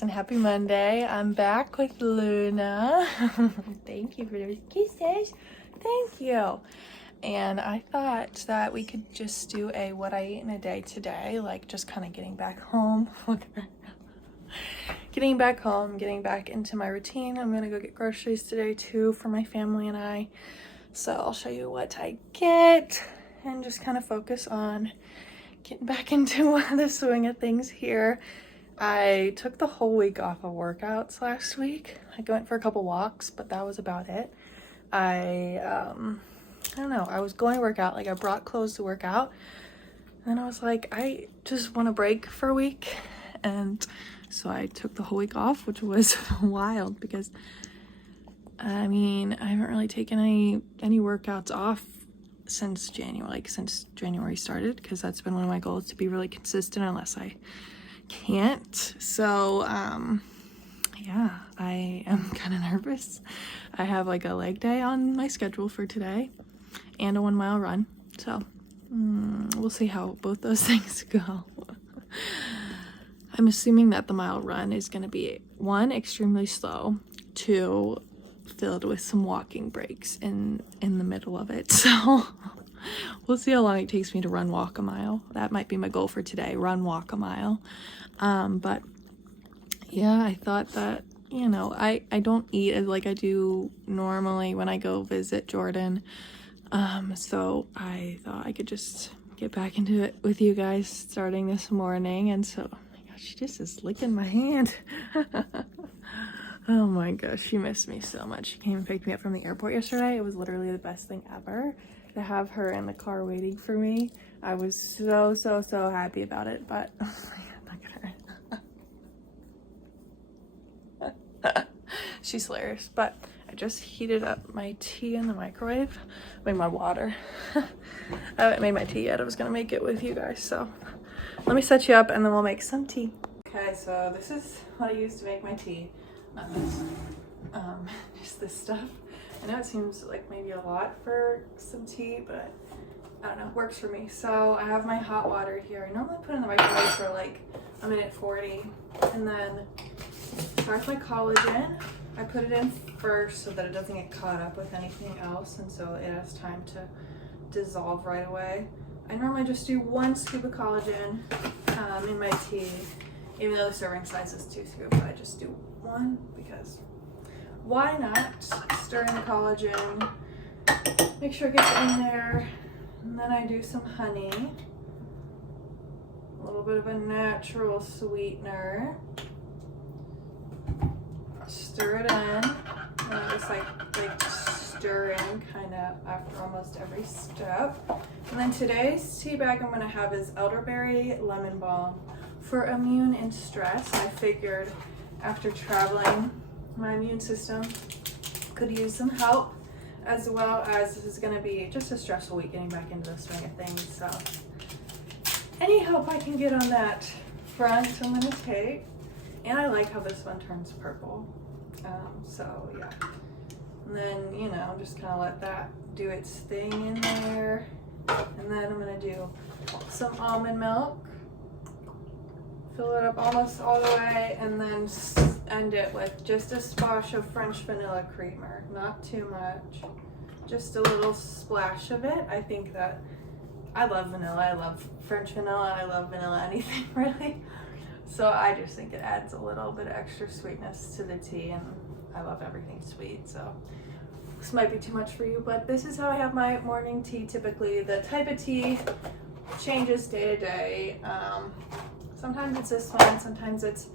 guys, and happy Monday. I'm back with Luna. Thank you for those kisses. Thank you. And I thought that we could just do a what I eat in a day today, like just kind of getting back home. Look at her. Getting back home, getting back into my routine. I'm gonna go get groceries today too for my family and I. So I'll show you what I get and just kind of focus on getting back into the swing of things here. I took the whole week off of workouts last week. I went for a couple walks, but that was about it. I don't know, I was going to work out, like I brought clothes to work out, and I was like, I just want a break for a week. And so I took the whole week off, which was wild because I mean, I haven't really taken any workouts off since January started, because that's been one of my goals, to be really consistent unless I can't. So yeah, I am kind of nervous. I have like a leg day on my schedule for today and a 1 mile run, so we'll see how both those things go. I'm assuming that the mile run is going to be 1, extremely slow, 2, filled with some walking breaks in the middle of it. So we'll see how long it takes me to walk a mile. That might be my goal for today, walk a mile. But yeah, I thought that, you know, I don't eat as like I do normally when I go visit Jordan. So I thought I could just get back into it with you guys starting this morning. And so, oh my gosh, she just is licking my hand. Oh my gosh, she missed me so much. She came and picked me up from the airport yesterday. It was literally the best thing ever to have her in the car waiting for me. I was so happy about it, but oh my God, look at her. She's hilarious. But I just heated up my tea in the microwave. I mean, my water. I haven't made my tea yet. I was gonna make it with you guys, so let me set you up and then we'll make some tea. Okay, so this is what I use to make my tea. Not this, just this stuff. I know it seems like maybe a lot for some tea, but I don't know, it works for me. So I have my hot water here. I normally put it in the microwave for like 1:40, and then start my collagen. I put it in first so that it doesn't get caught up with anything else, and so it has time to dissolve right away. I normally just do 1 scoop of collagen in my tea, even though the serving size is 2 scoops. I just do 1 because why not? Stir in the collagen, make sure it gets in there, and then I do some honey, a little bit of a natural sweetener. Stir it in, and I just like stir in kind of after almost every step. And then today's tea bag I'm gonna have is elderberry lemon balm for immune and stress. I figured after traveling, my immune system could use some help, as well as this is gonna be just a stressful week getting back into the swing of things. So any help I can get on that front, I'm gonna take. And I like how this one turns purple. So yeah. And then, you know, just kind of let that do its thing in there. And then I'm gonna do some almond milk. Fill it up almost all the way, and then end it with just a splash of French vanilla creamer. Not too much. Just a little splash of it. I think that I love vanilla. I love French vanilla. I love vanilla anything, really. So I just think it adds a little bit of extra sweetness to the tea, and I love everything sweet, so this might be too much for you, but this is how I have my morning tea typically. The type of tea changes day to day. Sometimes it's this one, sometimes it's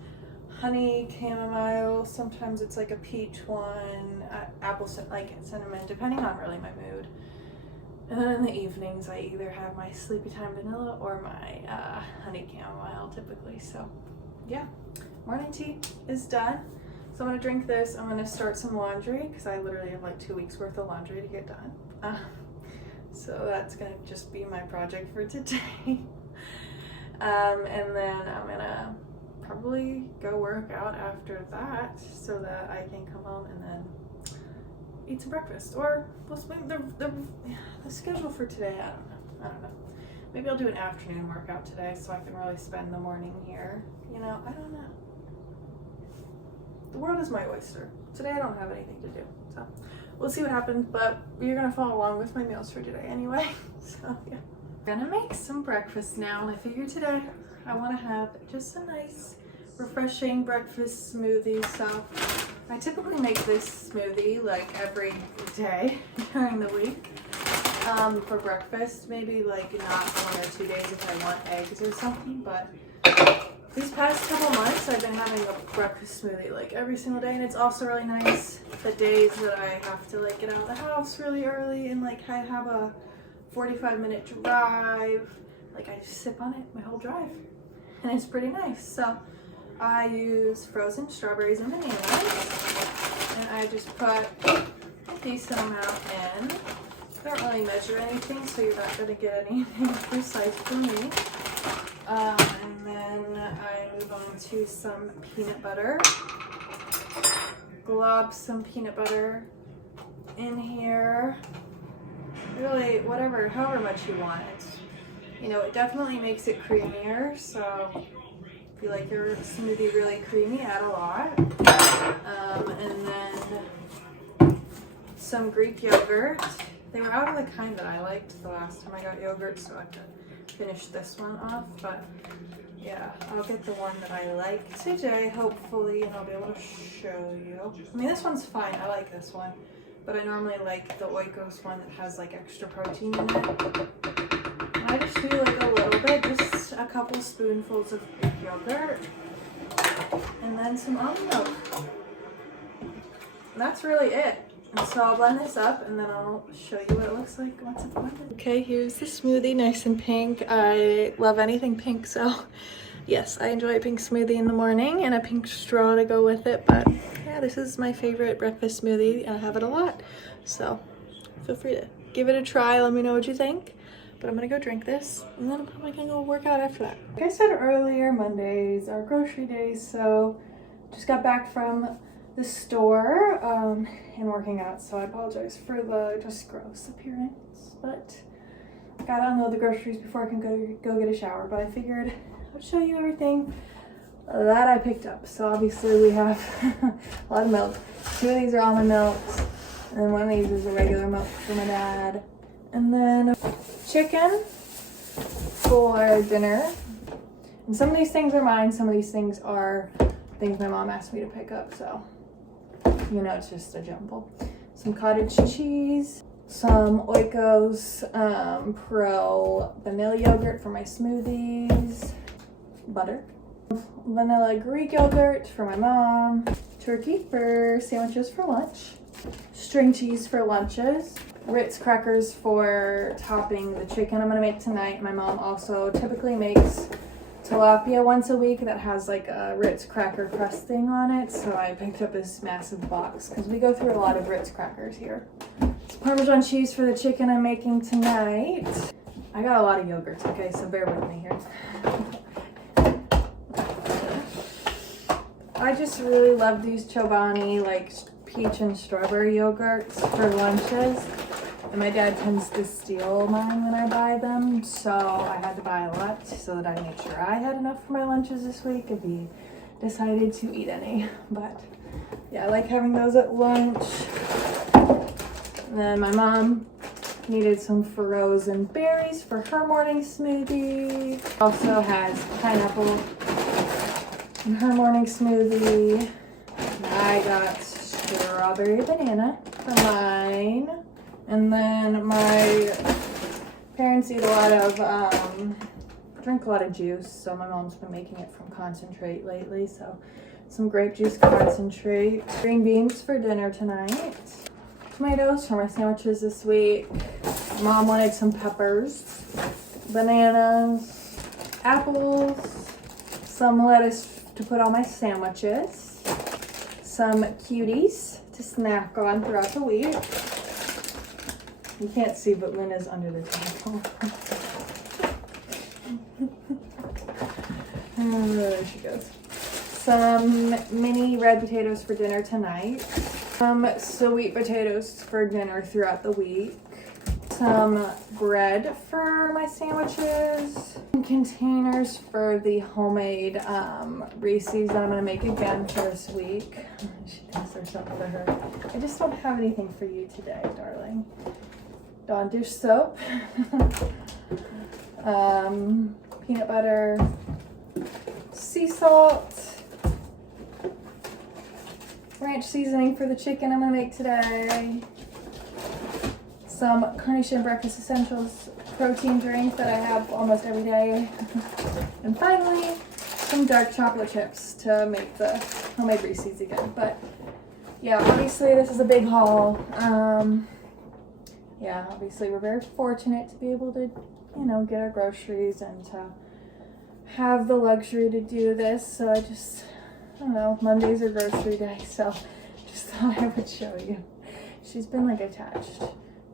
honey chamomile, sometimes it's like a peach one, apple like cinnamon, depending on really my mood. And then in the evenings, I either have my Sleepy Time vanilla or my honey chamomile typically. So yeah, morning tea is done. So I'm gonna drink this. I'm gonna start some laundry because I literally have like 2 weeks worth of laundry to get done. So that's gonna just be my project for today. And then I'm gonna probably go work out after that so that I can come home and then eat some breakfast, or we'll swing the schedule for today. I don't know. Maybe I'll do an afternoon workout today so I can really spend the morning here. You know, I don't know. the world is my oyster. Today I don't have anything to do, so we'll see what happens, but you're gonna follow along with my meals for today anyway. So yeah. I'm gonna make some breakfast now, and I figured today I wanna have just a nice, refreshing breakfast smoothie. So I typically make this smoothie like every day during the week for breakfast. Maybe like not 1 or 2 days if I want eggs or something, but these past couple months I've been having a breakfast smoothie like every single day, and it's also really nice the days that I have to like get out of the house really early and like I have a 45-minute drive. Like I just sip on it my whole drive, and it's pretty nice. So I use frozen strawberries and bananas, and I just put a decent amount in. I don't really measure anything, so you're not going to get anything precise from me. And then I move on to some peanut butter. Glob some peanut butter in here. Really, whatever, however much you want. You know, it definitely makes it creamier, so if you like your smoothie really creamy, add a lot. And then some Greek yogurt. They were out of the kind that I liked the last time I got yogurt, so I have to finish this one off. But yeah, I'll get the one that I like today, hopefully, and I'll be able to show you. I mean, this one's fine. I like this one, but I normally like the Oikos one that has like extra protein in it. I just do like a little bit, just a couple spoonfuls of Greek yogurt, and then some almond milk. And that's really it. And so I'll blend this up, and then I'll show you what it looks like once it's blended. Okay, here's the smoothie, nice and pink. I love anything pink, so yes, I enjoy a pink smoothie in the morning and a pink straw to go with it. But yeah, this is my favorite breakfast smoothie, and I have it a lot. So feel free to give it a try. Let me know what you think. But I'm gonna go drink this, and then I'm probably gonna go work out after that. Like I said earlier, Mondays are grocery days, so just got back from the store and working out, so I apologize for the just gross appearance, but I gotta unload the groceries before I can go get a shower. But I figured I'd show you everything that I picked up. So obviously we have a lot of milk. 2 of these are almond milks, and then one of these is a regular milk for my dad. And then chicken for dinner. And some of these things are mine, some of these things are things my mom asked me to pick up, so you know, it's just a jumble. Some cottage cheese, some Oikos Pro vanilla yogurt for my smoothies, butter, vanilla Greek yogurt for my mom, turkey for sandwiches for lunch, string cheese for lunches, Ritz crackers for topping the chicken I'm gonna make tonight. My mom also typically makes tilapia once a week that has like a Ritz cracker crusting on it, so I picked up this massive box because we go through a lot of Ritz crackers here. It's Parmesan cheese for the chicken I'm making tonight. I got a lot of yogurts, okay, so bear with me here. I just really love these Chobani like peach and strawberry yogurts for lunches. And my dad tends to steal mine when I buy them, so I had to buy a lot so that I made sure I had enough for my lunches this week if he decided to eat any. But yeah, I like having those at lunch. And then my mom needed some frozen berries for her morning smoothie. Also has pineapple in her morning smoothie. And I got strawberry banana for mine. And then my parents eat a lot of, drink a lot of juice, so my mom's been making it from concentrate lately, so some grape juice concentrate. Green beans for dinner tonight. Tomatoes for my sandwiches this week. Mom wanted some peppers. Bananas. Apples. Some lettuce to put on my sandwiches. Some cuties to snack on throughout the week. You can't see, but Luna's under the table. Oh, there she goes. Some mini red potatoes for dinner tonight. Some sweet potatoes for dinner throughout the week. Some bread for my sandwiches. containers for the homemade Reeses that I'm gonna make again for this week. She thinks there's something to her. I just don't have anything for you today, darling. Dawn dish soap, peanut butter, sea salt, ranch seasoning for the chicken I'm gonna make today, some Carnation Breakfast Essentials protein drink that I have almost every day, and finally some dark chocolate chips to make the homemade Reese's again. But yeah, obviously this is a big haul. Yeah, obviously we're very fortunate to be able to, you know, get our groceries and to have the luxury to do this. So I don't know, Mondays are grocery day, so just thought I would show you. She's been like attached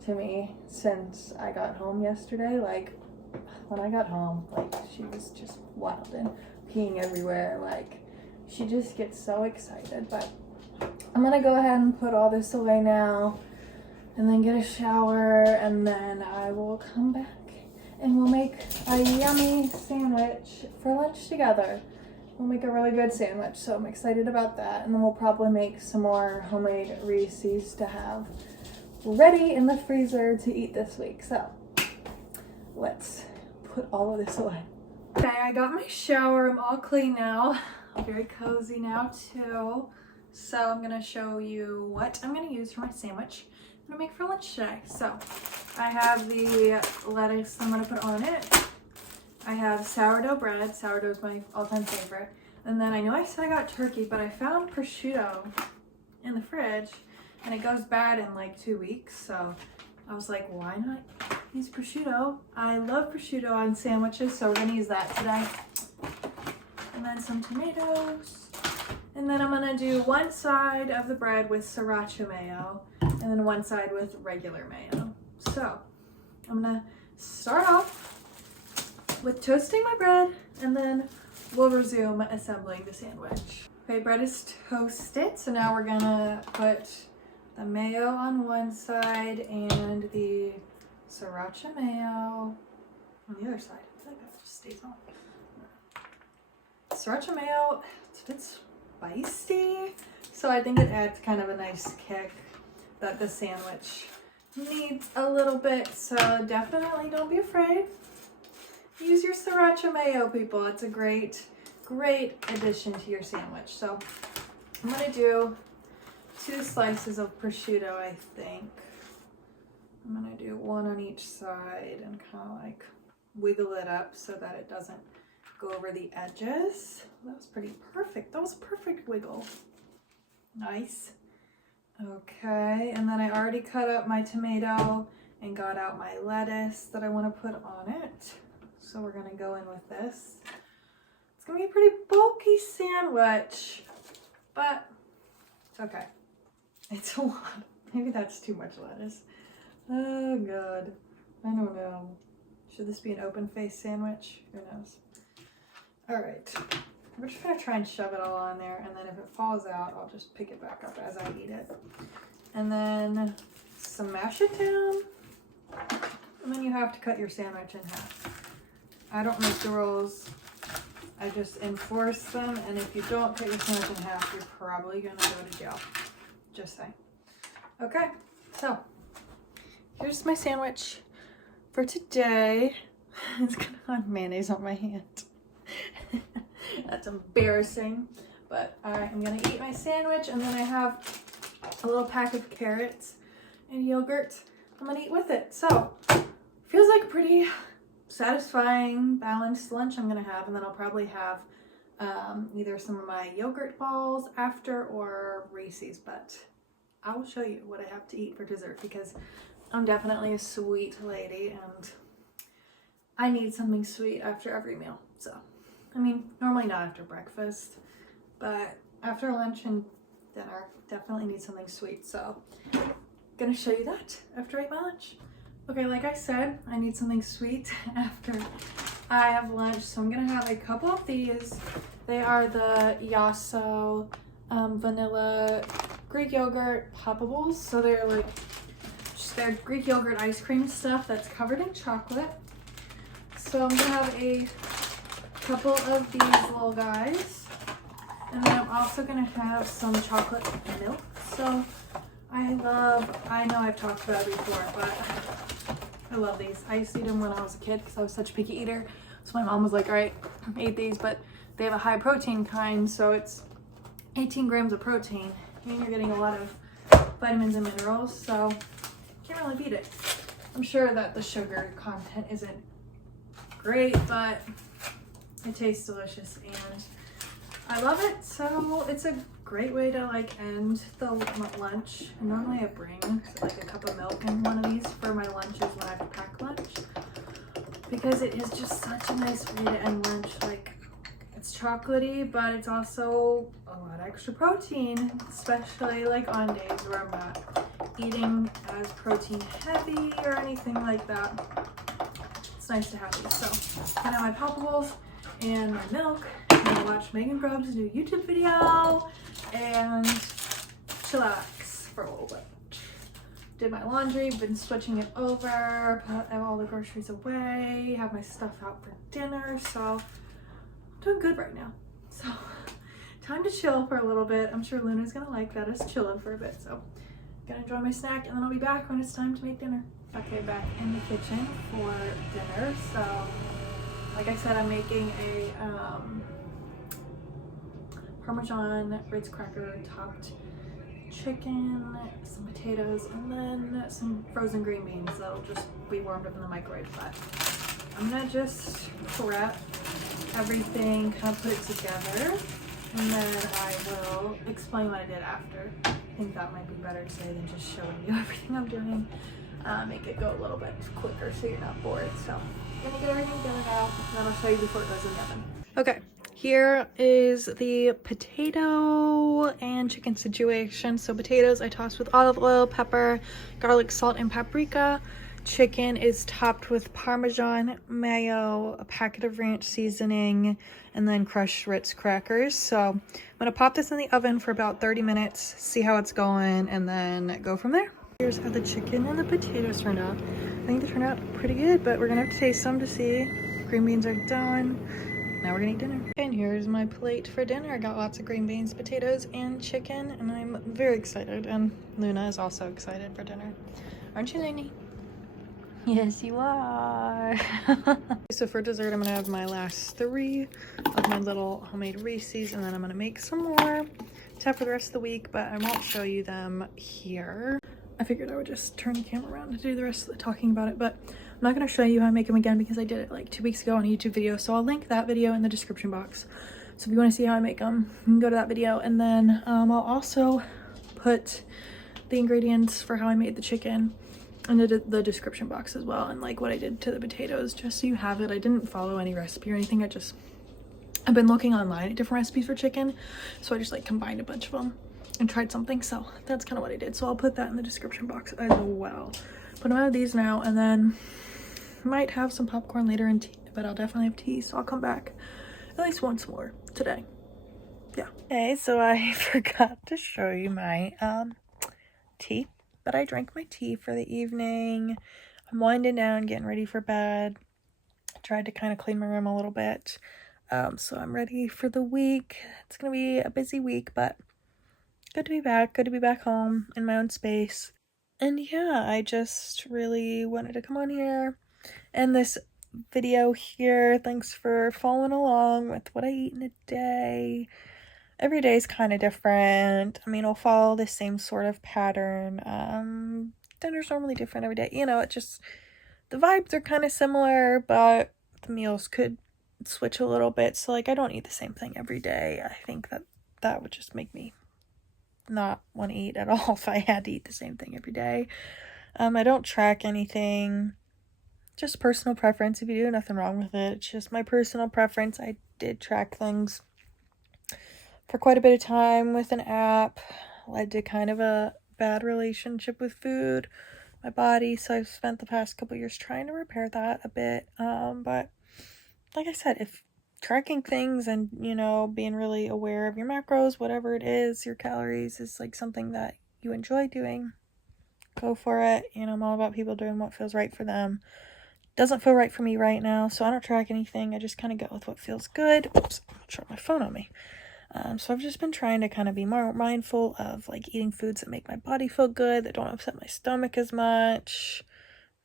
to me since I got home yesterday. Like when I got home, like she was just wild and peeing everywhere. Like she just gets so excited. But I'm gonna go ahead and put all this away now and then get a shower, and then I will come back and we'll make a yummy sandwich for lunch together. We'll make a really good sandwich, so I'm excited about that. And then we'll probably make some more homemade Reese's to have ready in the freezer to eat this week. So let's put all of this away. Okay, I got my shower. I'm all clean now. I'm very cozy now too. So I'm gonna show you what I'm gonna use for my sandwich I'm gonna make for lunch today. So I have the lettuce I'm gonna put on it. I have sourdough bread. Sourdough is my all-time favorite. And then I know I said I got turkey, but I found prosciutto in the fridge and it goes bad in like 2 weeks. So I was like, why not use prosciutto? I love prosciutto on sandwiches, so we're gonna use that today. And then some tomatoes. And then I'm gonna do one side of the bread with sriracha mayo and then one side with regular mayo. So I'm gonna start off with toasting my bread, and then we'll resume assembling the sandwich. Okay, bread is toasted, so now we're gonna put the mayo on one side and the sriracha mayo on the other side. I feel like that just stays on. Sriracha mayo, it's a bit spicy, so I think it adds kind of a nice kick that the sandwich needs a little bit, so definitely don't be afraid. Use your sriracha mayo, people. It's a great addition to your sandwich. So I'm gonna do 2 slices of prosciutto, I think. I'm gonna do one on each side and kind of like wiggle it up so that it doesn't go over the edges. That was pretty perfect. That was a perfect wiggle. Nice. Okay, and then I already cut up my tomato and got out my lettuce that I want to put on it. So we're gonna go in with this. It's gonna be a pretty bulky sandwich, but it's okay. It's a lot. Maybe that's too much lettuce. Oh God, I don't know. Should this be an open face sandwich? Who knows? All right, we're just gonna try and shove it all on there, and then if it falls out, I'll just pick it back up as I eat it. And then some mash it down, and then you have to cut your sandwich in half. I don't make the rules, I just enforce them, and if you don't cut your sandwich in half, you're probably gonna go to jail. Just saying. Okay, so here's my sandwich for today. It's gonna have mayonnaise on my hand. That's embarrassing, but all right, I'm gonna eat my sandwich, and then I have a little pack of carrots and yogurt I'm gonna eat with it. So feels like a pretty satisfying, balanced lunch I'm gonna have, and then I'll probably have either some of my yogurt balls after or Reese's, but I will show you what I have to eat for dessert because I'm definitely a sweet lady and I need something sweet after every meal. So, I mean, normally not after breakfast, but after lunch and dinner, definitely need something sweet. So, gonna show you that after I eat my lunch. Okay, like I said, I need something sweet after I have lunch, so I'm gonna have a couple of these. They are the Yasso vanilla Greek yogurt poppables. So they're like just their Greek yogurt ice cream stuff that's covered in chocolate. So I'm gonna have a couple of these little guys, and then I'm also gonna have some chocolate milk. So I know I've talked about it before, but I love these. I used to eat them when I was a kid because I was such a picky eater. So my mom was like, all right, eat these, but they have a high protein kind, so it's 18 grams of protein, and you're getting a lot of vitamins and minerals, so can't really beat it. I'm sure that the sugar content isn't great, but it tastes delicious and I love it. So it's a great way to like end the lunch. Normally I bring like a cup of milk in one of these for my lunches when I have to pack lunch, because it is just such a nice way to end lunch. Like, it's chocolatey, but it's also a lot of extra protein, especially like on days where I'm not eating as protein heavy or anything like that. It's nice to have these. So I have my poppables and my milk. I'm gonna watch Megan Grubb's new YouTube video and chillax for a little bit. Did my laundry, been switching it over, put all the groceries away, have my stuff out for dinner, so doing good right now. So time to chill for a little bit. I'm sure Luna's gonna like that, us chilling for a bit. So gonna enjoy my snack and then I'll be back when it's time to make dinner. Okay, back in the kitchen for dinner. So like I said, I'm making a Parmesan Ritz cracker topped chicken, some potatoes, and then some frozen green beans that'll just be warmed up in the microwave. But I'm gonna just prep everything, kind of put it together, and then I will explain what I did after. I think that might be better to say than just showing you everything I'm doing. Make it go a little bit quicker so you're not bored. So I'm gonna get everything together now, and then I'll show you before it goes in the oven. Okay, here is the potato and chicken situation. So potatoes I tossed with olive oil, pepper, garlic, salt, and paprika. Chicken is topped with Parmesan, mayo, a packet of ranch seasoning, and then crushed Ritz crackers. So I'm gonna pop this in the oven for about 30 minutes, see how it's going, and then go from there. Here's how the chicken and the potatoes turned out. I think they turned out pretty good, but we're gonna have to taste some to see. Green beans are done. Now we're gonna eat dinner. And here's my plate for dinner. I got lots of green beans, potatoes, and chicken, and I'm very excited. And Luna is also excited for dinner. Aren't you, Luna? Yes, you are. So for dessert, I'm gonna have my last 3 of my little homemade Reeses, and then I'm gonna make some more to have for the rest of the week, but I won't show you them here. I figured I would just turn the camera around to do the rest of the talking about it, but I'm not going to show you how I make them again because I did it like 2 weeks ago on a YouTube video, so I'll link that video in the description box. So if you want to see how I make them, you can go to that video, and then I'll also put the ingredients for how I made the chicken into the description box as well, and like what I did to the potatoes, just so you have it. I didn't follow any recipe or anything. I've been looking online at different recipes for chicken, so I just like combined a bunch of them and tried something, so that's kind of what I did. So I'll put that in the description box as well. But I'm out of these now, and then might have some popcorn later and tea, but I'll definitely have tea, so I'll come back at least once more today. Yeah. Okay, so I forgot to show you my tea, but I drank my tea for the evening. I'm winding down, getting ready for bed. Tried to kind of clean my room a little bit, so I'm ready for the week. It's gonna be a busy week, but good to be back home in my own space. And yeah, I just really wanted to come on here and this video here. Thanks for following along with what I eat in a day. Every day is kind of different. I mean, I'll follow the same sort of pattern. Dinner's normally different every day. You know, it just, the vibes are kind of similar, but the meals could switch a little bit. So like, I don't eat the same thing every day. I think that would just make me not want to eat at all if I had to eat the same thing every day. I don't track anything, just personal preference. If you do, nothing wrong with it. It's just my personal preference. I did track things for quite a bit of time with an app. Led to kind of a bad relationship with food, my body, so I've spent the past couple years trying to repair that a bit. But like I said, if tracking things and, you know, being really aware of your macros, whatever it is, your calories, is like something that you enjoy doing, go for it. You know, I'm all about people doing what feels right for them. doesn't feel right for me right now, so I don't track anything. I just kind of go with what feels good. Oops, I dropped my phone on me. So I've just been trying to kind of be more mindful of like eating foods that make my body feel good, that don't upset my stomach as much.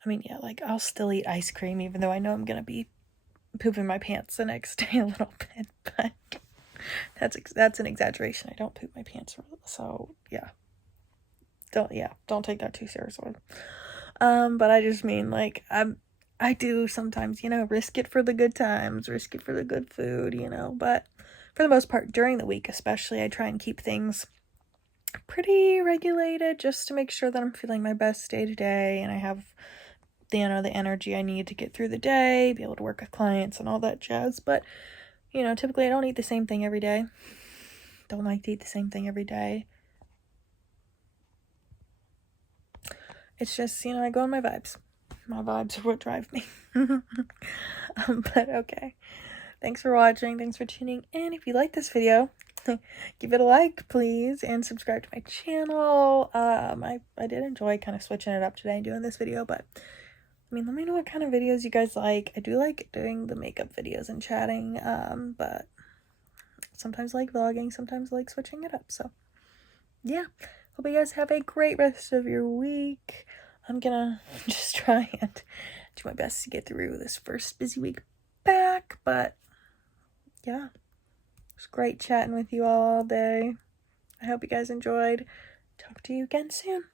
I mean, yeah, like I'll still eat ice cream even though I know I'm gonna be pooping my pants the next day a little bit, but that's an exaggeration. I don't poop my pants, so yeah. Don't take that too seriously. But I just mean like I do sometimes, risk it for the good times, risk it for the good food, but for the most part, during the week especially, I try and keep things pretty regulated just to make sure that I'm feeling my best day to day and I have the energy I need to get through the day, be able to work with clients and all that jazz. But, typically I don't eat the same thing every day. Don't like to eat the same thing every day. It's just, I go on my vibes. My vibes are what drive me. But okay. Thanks for watching. Thanks for tuning in. If you like this video, give it a like, please, and subscribe to my channel. I did enjoy kind of switching it up today and doing this video, but let me know what kind of videos you guys like. I do like doing the makeup videos and chatting, but sometimes I like vlogging, sometimes I like switching it up. So yeah, hope you guys have a great rest of your week. I'm gonna just try and do my best to get through this first busy week back, but yeah, it was great chatting with you all day. I hope you guys enjoyed. Talk to you again soon.